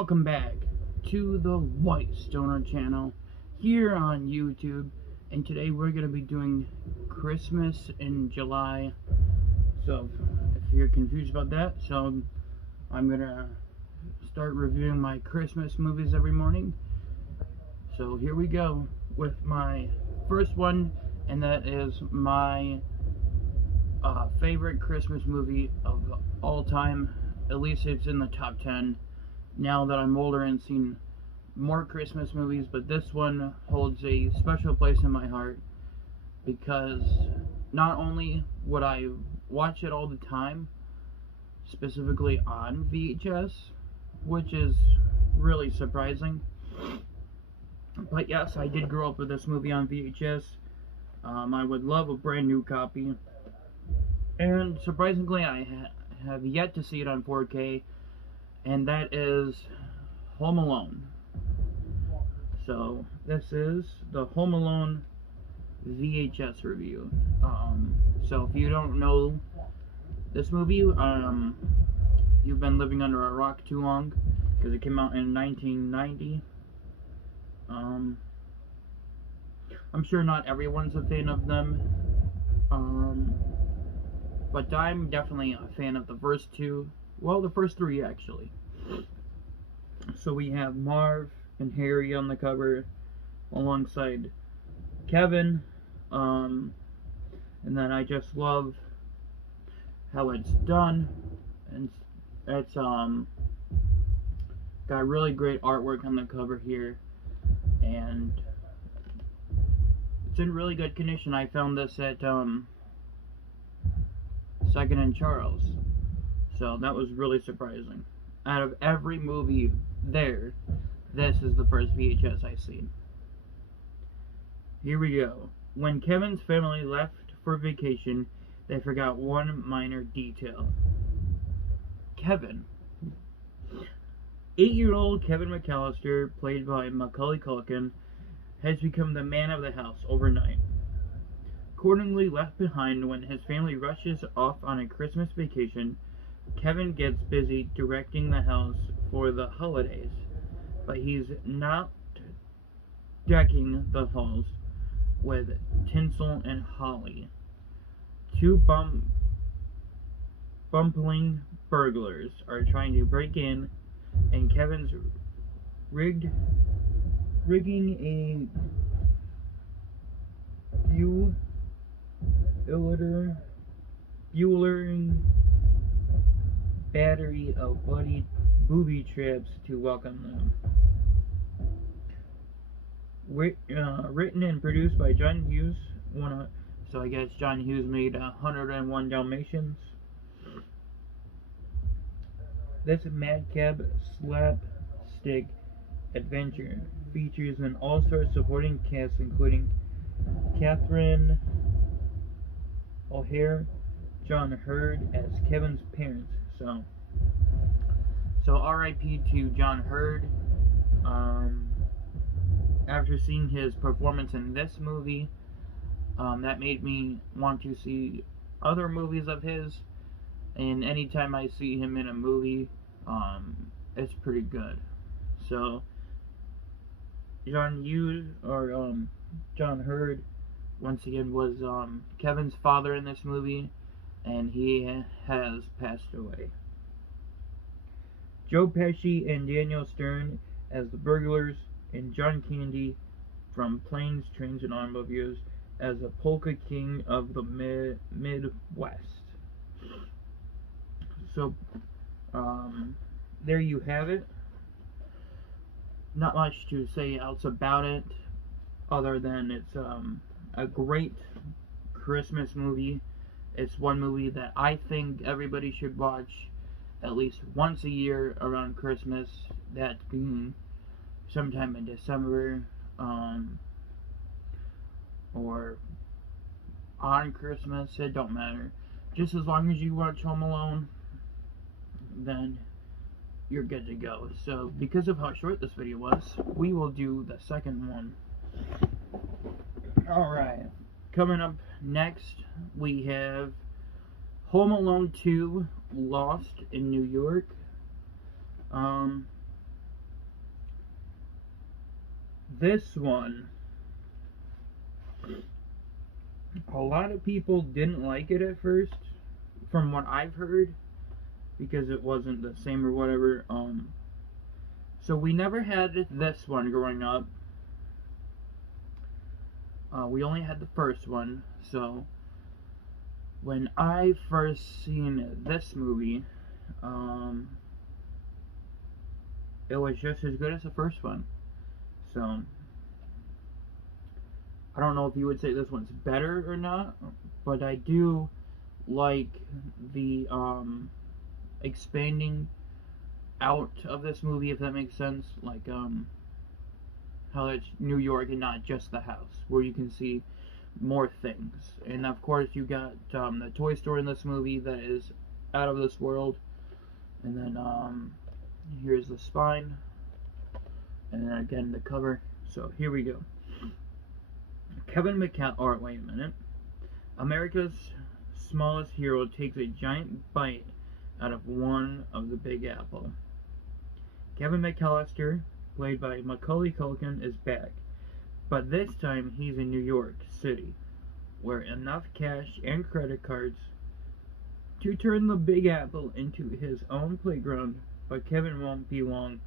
welcome back to the White Stoner channel here on YouTube, and today we're going to be doing Christmas in July. So if you're confused about that, I'm going to start reviewing my Christmas movies every morning. So here we go with my first one, and that is my favorite Christmas movie of all time. At least it's in the top 10 now that I'm older and seen more Christmas movies, but this one holds a special place in my heart because not only would I watch it all the time, specifically on VHS, which is really surprising, but yes, I did grow up with this movie on VHS. I would love a brand new copy, and surprisingly I have yet to see it on 4K, and that is Home Alone. So this is the Home Alone VHS review. So if you don't know this movie, you've been living under a rock too long, because it came out in 1990. I'm sure not everyone's a fan of them, but I'm definitely a fan of the first two. Well, the first three, actually. So we have Marv and Harry on the cover, alongside Kevin. And then I just love how it's done. And it's got really great artwork on the cover here. And it's in really good condition. I found this at Second and Charles. So that was really surprising. Out of every movie there, this is the first VHS I've seen. Here we go. When Kevin's family left for vacation, they forgot one minor detail. Kevin. 8-year-old Kevin McAllister, played by Macaulay Culkin, has become the man of the house overnight. Accordingly left behind when his family rushes off on a Christmas vacation, Kevin gets busy directing the house for the holidays, but he's not decking the halls with tinsel and holly. Two bumbling burglars are trying to break in, and Kevin's rigging a Buellering battery of booby traps to welcome them. Written and produced by John Hughes. So I guess John Hughes made 101 Dalmatians. This madcap slapstick adventure features an all-star supporting cast including Catherine O'Hara, John Hurd as Kevin's parents. So R.I.P. to John Hurd. After seeing his performance in this movie, that made me want to see other movies of his. And anytime I see him in a movie, it's pretty good. So John Hurd, once again, was Kevin's father in this movie, and he has passed away. Joe Pesci and Daniel Stern as the burglars, and John Candy from Planes, Trains, and Automobiles as a polka king of the Midwest. So, there you have it. Not much to say else about it, other than it's a great Christmas movie. It's one movie that I think everybody should watch at least once a year around Christmas, that being sometime in December, or on Christmas. It don't matter. Just as long as you watch Home Alone, then you're good to go. So because of how short this video was, we will do the second one. Alright, coming up next we have Home Alone 2, Lost in New York. this one, a lot of people didn't like it at first, from what I've heard, because it wasn't the same or whatever. So we never had this one growing up. We only had the first one. So when I first seen this movie, it was just as good as the first one. So I don't know if you would say this one's better or not, but I do like the expanding out of this movie, if that makes sense. Like how it's New York and not just the house, where you can see more things. And of course you got the Toy Story in this movie that is out of this world. And then here's the spine, and then again the cover. So here we go. Kevin McCall. Or wait a minute. America's smallest hero takes a giant bite out of one of the Big Apple. Kevin McAllister, played by Macaulay Culkin, is back, but this time he's in New York City, where enough cash and credit cards to turn the Big Apple into his own playground, but Kevin won't be alone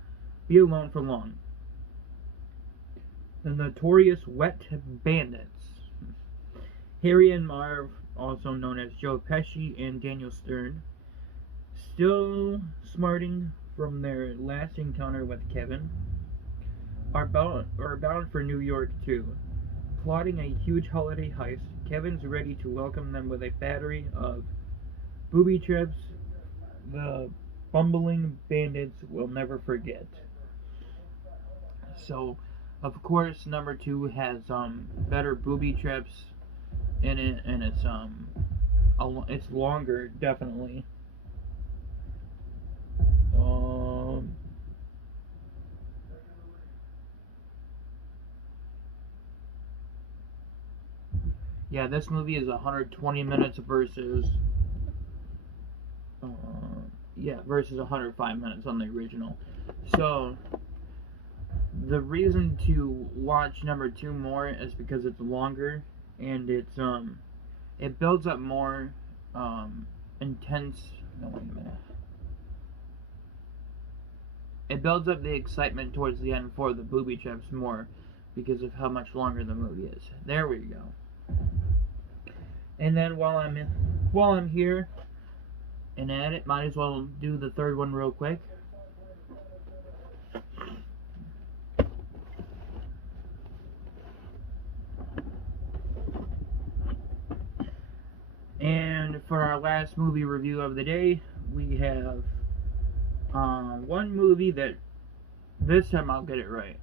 for long. The notorious Wet Bandits, Harry and Marv, also known as Joe Pesci and Daniel Stern, still smarting from their last encounter with Kevin, are bound for New York too. Plotting a huge holiday heist, Kevin's ready to welcome them with a battery of booby traps the bumbling bandits will never forget. So, of course, number 2 has better booby traps in it, and it's longer, definitely. Yeah, this movie is 120 minutes versus versus 105 minutes on the original. So the reason to watch number 2 more is because it's longer, and it builds up more intense. No, wait a minute. It builds up the excitement towards the end for the booby traps more because of how much longer the movie is. There we go. And then while I'm here and at it, might as well do the third one real quick. And for our last movie review of the day, we have one movie that this time I'll get it right.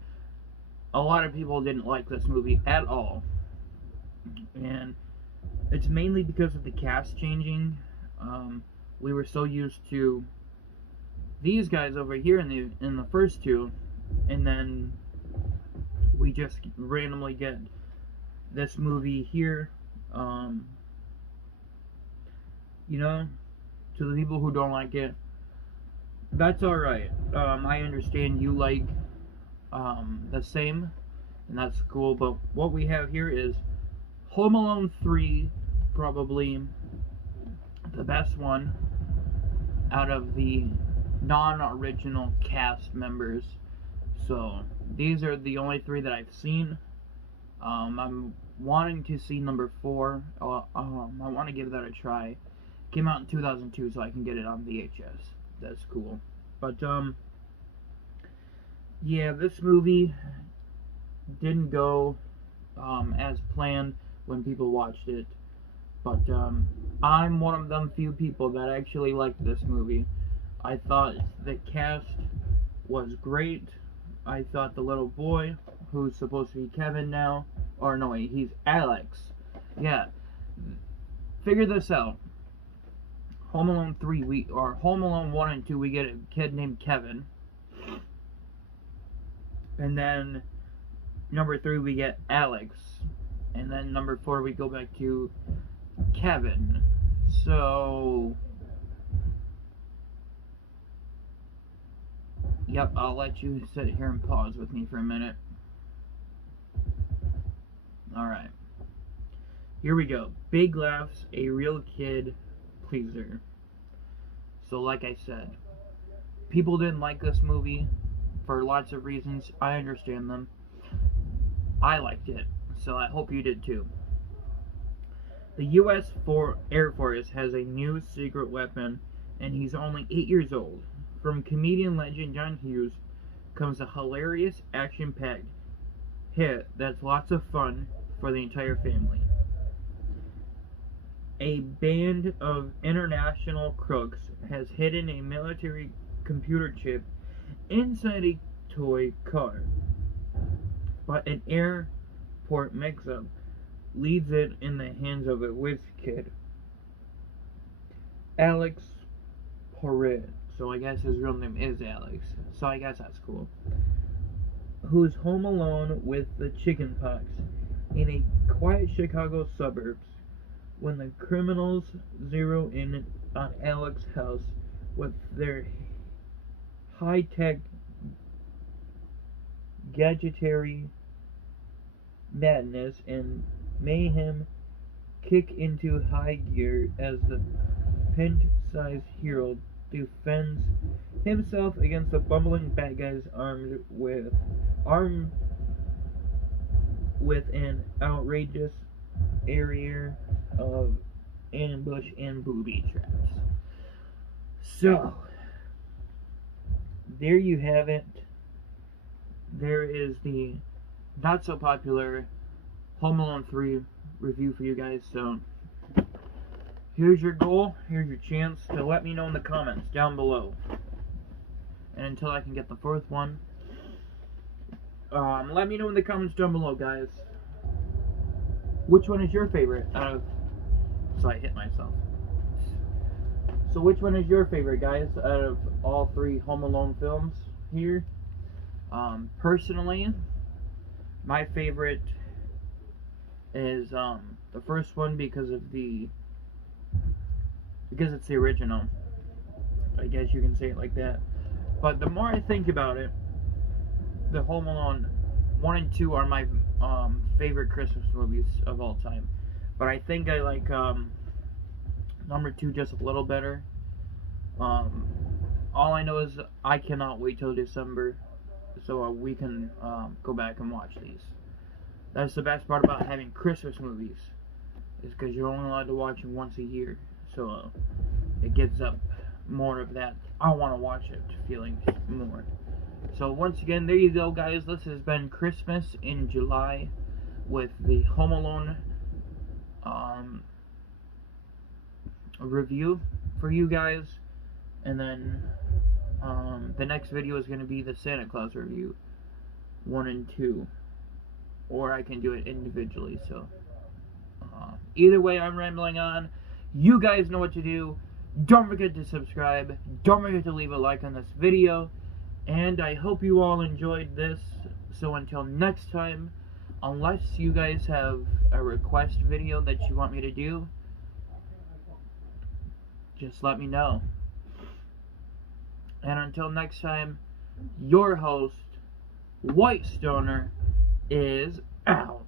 A lot of people didn't like this movie at all, and it's mainly because of the cast changing. We were so used to these guys over here in the first two, and then we just randomly get this movie here. You know, to the people who don't like it, that's alright. I understand you like the same, and that's cool, but what we have here is Home Alone 3, probably the best one out of the non-original cast members. So these are the only 3 that I've seen. I'm wanting to see number 4. I want to give that a try. Came out in 2002, so I can get it on VHS. That's cool. But yeah, this movie didn't go as planned when people watched it, but I'm one of them few people that actually liked this movie. I thought the cast was great. I thought the little boy, who's supposed to be Kevin now, or no wait, he's Alex. Yeah, figure this out. Home Alone 3, Home Alone 1 and 2, we get a kid named Kevin. And then number 3, we get Alex. And then number 4, we go back to Kevin. So, yep, I'll let you sit here and pause with me for a minute. Alright. Here we go. Big laughs, a real kid pleaser. So like I said, people didn't like this movie for lots of reasons. I understand them. I liked it, so I hope you did too. The U.S. Air Force has a new secret weapon, and he's only 8 years old. From comedian legend John Hughes comes a hilarious, action-packed hit that's lots of fun for the entire family. A band of international crooks has hidden a military computer chip inside a toy car, but an airport mix-up leaves it in the hands of a whiz kid, Alex Porritt. So I guess his real name is Alex, so I guess that's cool. Who's home alone with the chicken pox in a quiet Chicago suburbs when the criminals zero in on Alex's house with their high-tech gadgetry madness and mayhem kick into high gear as the pint-sized hero defends himself against the bumbling bad guys armed with an outrageous array of ambush and booby traps. So, there you have it. There is the not so popular Home Alone 3 review for you guys. So, here's your goal. Here's your chance to let me know in the comments down below. And until I can get the fourth one, let me know in the comments down below, guys. Which one is your favorite out of... So I hit myself. So which one is your favorite, guys, out of all 3 Home Alone films here? Personally, my favorite is the first one because it's the original. I guess you can say it like that. But the more I think about it, the Home Alone 1 and 2 are my favorite Christmas movies of all time. But I think I like number 2 just a little better. All I know is I cannot wait till December so we can go back and watch these. That's the best part about having Christmas movies, is because you're only allowed to watch them once a year. So it gives up more of that I want to watch it feeling more. So once again, there you go, guys. This has been Christmas in July with the Home Alone review for you guys. And then the next video is going to be the Santa Claus review 1 and 2, or I can do it individually. So either way, I'm rambling on. You guys know what to do. Don't forget to subscribe. Don't forget to leave a like on this video. And I hope you all enjoyed this. So until next time, unless you guys have a request video that you want me to do, just let me know. And until next time, your host, White Stoner, is out.